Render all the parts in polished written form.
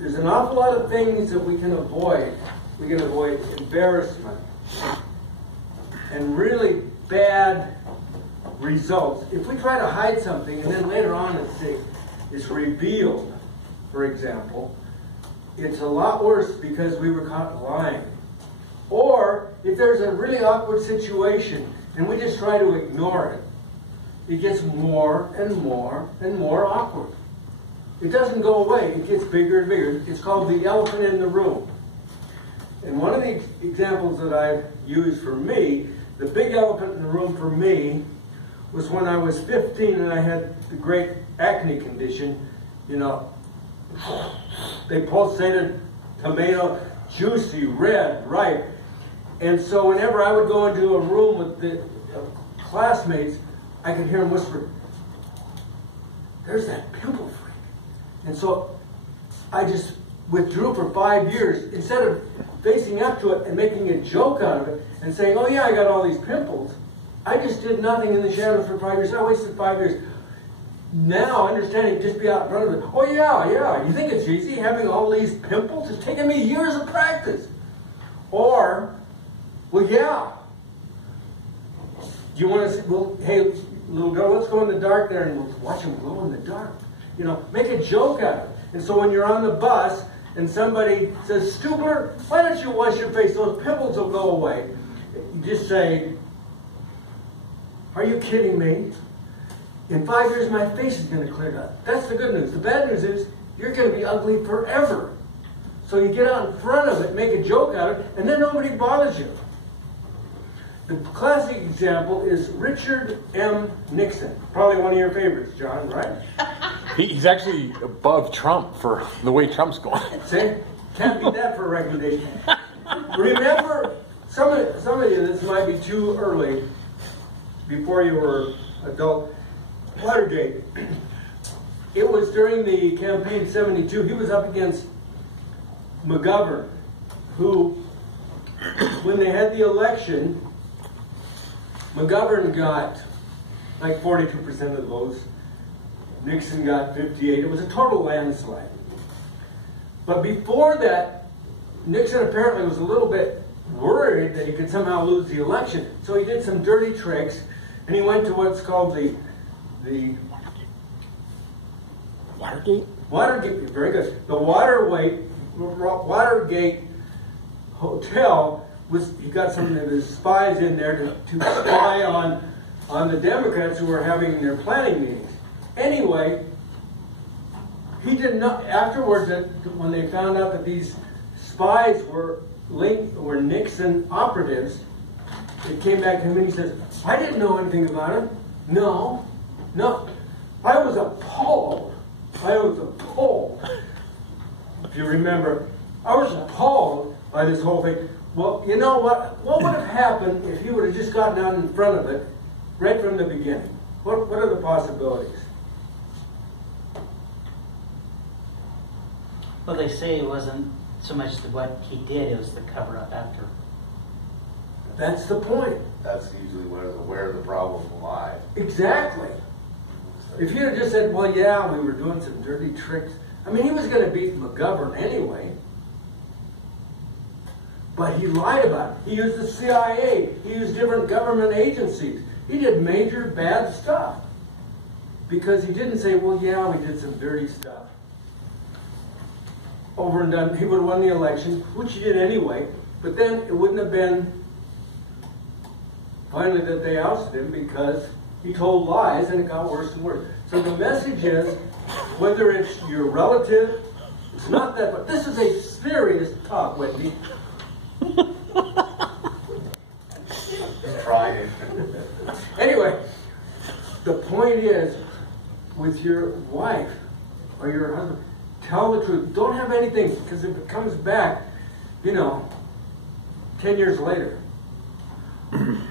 there's an awful lot of things that we can avoid. We can avoid embarrassment and really bad results. If we try to hide something and then later on it's revealed, for example, it's a lot worse because we were caught lying. Or if there's a really awkward situation and we just try to ignore it, it gets more and more and more awkward. It doesn't go away. It gets bigger and bigger. It's called the elephant in the room. And one of the examples that I've used for me, the big elephant in the room for me, was when I was 15 and I had the great acne condition. You know, they pulsated, tomato, juicy, red, ripe. And so whenever I would go into a room with the classmates, I could hear them whisper, "There's that pimple freak." And so I just withdrew for 5 years. Instead of facing up to it and making a joke out of it and saying, "Oh yeah, I got all these pimples," I just did nothing in the shadows for 5 years. I wasted 5 years. Now, understanding, just be out in front of it. "Oh yeah, you think it's easy having all these pimples? It's taken me years of practice." Or, "Well, yeah. Do you want to say, well, hey, little girl, let's go in the dark there and we'll watch them glow in the dark." You know, make a joke out of it. And so when you're on the bus and somebody says, "Stubler, why don't you wash your face? Those pimples will go away." You just say, "Are you kidding me? In 5 years, my face is going to clear up." That's the good news. The bad news is you're going to be ugly forever. So you get out in front of it, make a joke out of it, and then nobody bothers you. The classic example is Richard M. Nixon. Probably one of your favorites, John, right? He's actually above Trump for the way Trump's going. See? Can't beat that for a recommendation. Remember, some of you, this might be too early, before you were adult, Watergate. It was during the campaign 72. He was up against McGovern, who, when they had the election, McGovern got like 42% of the votes. Nixon got 58. It was a total landslide. But before that, Nixon apparently was a little bit worried that he could somehow lose the election. So he did some dirty tricks, and he went to what's called the Watergate? Watergate, very good. The Watergate Hotel was, he got some of his spies in there to spy on the Democrats who were having their planning meetings. Anyway, he did not, afterwards, when they found out that these spies were Nixon operatives, it came back to him and he says, "I didn't know anything about it. No. I was appalled. If you remember, I was appalled by this whole thing." Well, you know what? What would have happened if he would have just gotten out in front of it right from the beginning? What are the possibilities? Well, they say it wasn't so much what he did, it was the cover-up after. That's the point. That's usually where the problem will lie. Exactly. If you had just said, "Well, yeah, we were doing some dirty tricks." I mean, he was going to beat McGovern anyway. But he lied about it. He used the CIA. He used different government agencies. He did major bad stuff. Because he didn't say, "Well, yeah, we did some dirty stuff." Over and done. He would have won the election, which he did anyway. But then it wouldn't have been finally that they ousted him because he told lies and it got worse and worse. So the message is, whether it's your relative, it's not that, but this is a serious talk, Wendy. Trying. Anyway, the point is, with your wife or your husband, tell the truth. Don't have anything, because if it comes back, 10 years later,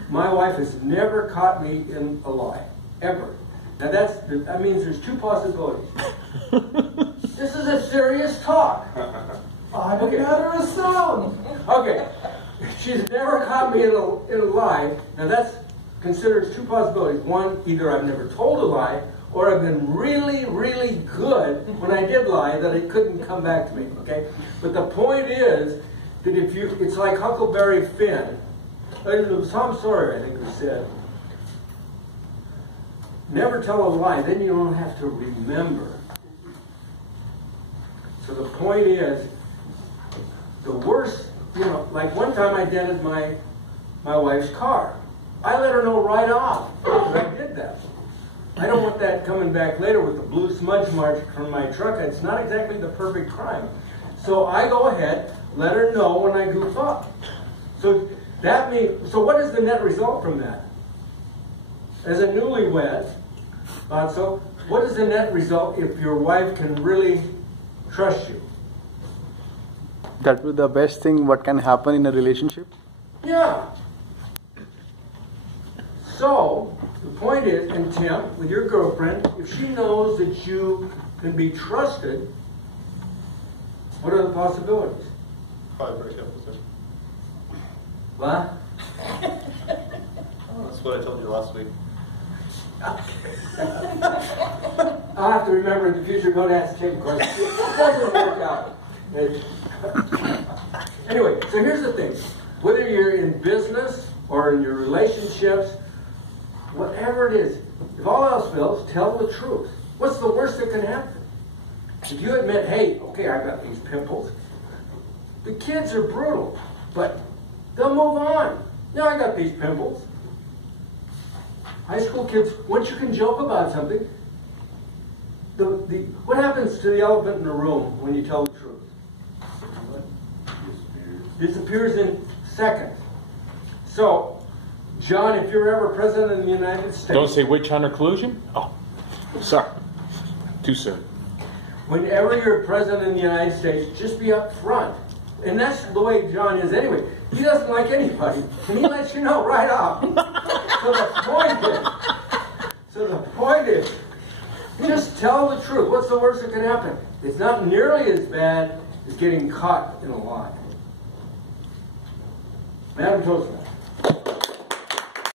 my wife has never caught me in a lie, ever. Now that means there's two possibilities. This is a serious talk. I'd rather assume. Okay, she's never caught me in a lie. Now that's considered two possibilities. One, either I've never told a lie, or I've been really, really good when I did lie that it couldn't come back to me, okay? But the point is that if you, it's like Huckleberry Finn. It was Tom Sawyer, I think, who said, never tell a lie, then you don't have to remember. So the point is, the worst, you know, like one time I dented my wife's car. I let her know right off that I did that. I don't want that coming back later with the blue smudge mark from my truck. It's not exactly the perfect crime. So I go ahead, let her know when I goof up. So that means, so what is the net result from that? As a newlywed, so what is the net result if your wife can really trust you? That would be the best thing what can happen in a relationship. Yeah. So, the point is, and Tim, with your girlfriend, if she knows that you can be trusted, what are the possibilities? Probably break up with her. What? Oh, that's what I told you last week. I'll have to remember in the future, don't ask Tim questions. It doesn't work out. Anyway, so here's the thing. Whether you're in business or in your relationships, whatever it is, if all else fails, tell the truth. What's the worst that can happen? If you admit, hey, okay, I got these pimples, the kids are brutal, but they'll move on. Yeah, I got these pimples. High school kids, once you can joke about something, what happens to the elephant in the room when you tell the truth? Disappears in seconds. So, John, if you're ever president of the United States... Don't say witch hunter collusion? Oh, sorry. Too soon. Whenever you're president of the United States, just be up front. And that's the way John is anyway. He doesn't like anybody, and he lets you know right off. So the point is, just tell the truth. What's the worst that can happen? It's not nearly as bad as getting caught in a lie. Madam Toastmaster.